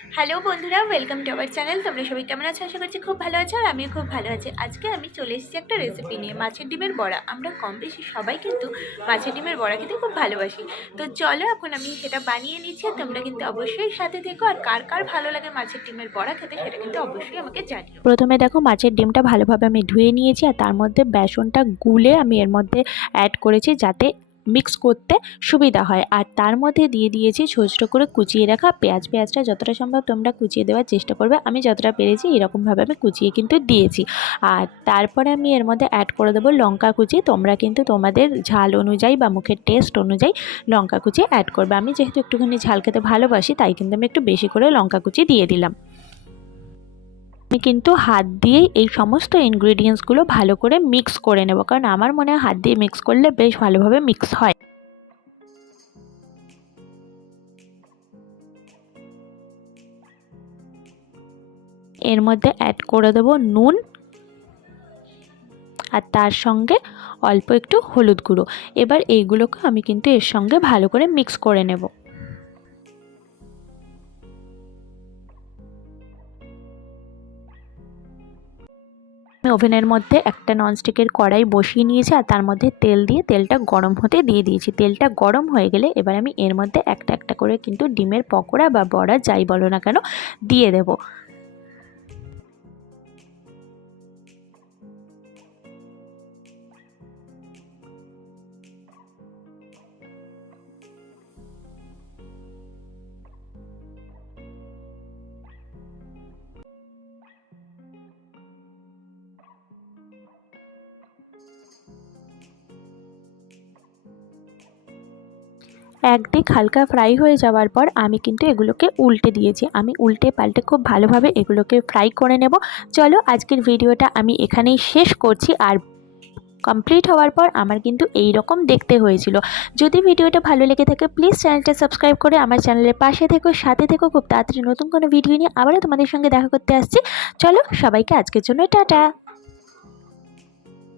Hello বন্ধুরা, welcome to our channel. তোমরা সবাই কেমন আছো? আশা করছি খুব ভালো আছো, আর আমিও খুব ভালো আছি। আজকে আমি চলে এসেছি একটা রেসিপি নিয়ে, মাছের ডিমের বড়া। আমরা কম বেশি সবাই কিন্তু মাছের ডিমের বড়া খেতে খুব ভালোবাসি। তো চলো এখন আমি সেটা বানিয়ে নিচ্ছি, আর তোমরা কিন্তু অবশ্যই সাথে থেকো। আর কার কার ভালো লাগে মাছের ডিমের বড়া খেতে সেটা কিন্তু অবশ্যই আমাকে জানিও। প্রথমে দেখো মাছের ডিমটা ভালোভাবে আমি ধুয়ে নিয়েছি, আর তার মধ্যে বেসনটা গুলে আমি এর মধ্যে অ্যাড করেছি যাতে মিক্স করতে সুবিধা হয়। আর তার মধ্যে দিয়ে দিয়েছি ছোটো ছোটো করে কুচিয়ে রাখা পেঁয়াজ। পেঁয়াজটা যতটা সম্ভব তোমরা কুচিয়ে দেওয়ার চেষ্টা করবে, আমি যতটা পেরেছি এরকমভাবে আমি কুচিয়ে কিন্তু দিয়েছি। আর তারপরে আমি এর মধ্যে অ্যাড করে দেবো লঙ্কা কুচি। তোমরা কিন্তু তোমাদের ঝাল অনুযায়ী বা মুখের টেস্ট অনুযায়ী লঙ্কা কুচি অ্যাড করবে। আমি যেহেতু একটুখানি ঝাল খেতে ভালোবাসি, তাই কিন্তু আমি একটু বেশি করে লঙ্কা কুচি দিয়ে দিলাম। আমি কিন্তু হাত দিয়েই এই সমস্ত ইনগ্রিডিয়েন্টসগুলো ভালো করে মিক্স করে নেব, কারণ আমার মনে হয় হাত দিয়ে মিক্স করলে বেশ ভালোভাবে মিক্স হয়। এর মধ্যে অ্যাড করে দেব নুন, আর তার সঙ্গে অল্প একটু হলুদ গুঁড়ো। এবার এইগুলোকে আমি কিন্তু এর সঙ্গে ভালো করে মিক্স করে নেব। আমি ওভেনের মধ্যে একটা ননস্টিকের কড়াই বসিয়ে নিয়েছি, আর তার মধ্যে তেল দিয়ে তেলটা গরম হতে দিয়ে দিয়েছি। তেলটা গরম হয়ে গেলে এবার আমি এর মধ্যে একটা একটা করে কিন্তু ডিমের পকোড়া বা বড়া যাই বলো না কেন দিয়ে দেব। একদিক হালকা ফ্রাই হয়ে যাওয়ার পর আমি কিন্তু এগুলোকে উল্টে দিয়েছি। আমি উল্টে পাল্টে খুব ভালোভাবে এগুলোকে ফ্রাই করে নেব। চলো আজকের ভিডিওটা আমি এখানেই শেষ করছি। আর কমপ্লিট হওয়ার পর আমার কিন্তু এই রকম দেখতে হয়েছিল। যদি ভিডিওটা ভালো লেগে থাকে প্লিজ চ্যানেলটা সাবস্ক্রাইব করে আমার চ্যানেলের পাশে থেকো, সাথে থেকো। খুব তাড়াতাড়ি নতুন কোনো ভিডিও নিয়ে আবারও তোমাদের সঙ্গে দেখা করতে আসছি। চলো সবাইকে আজকের জন্য টাটা।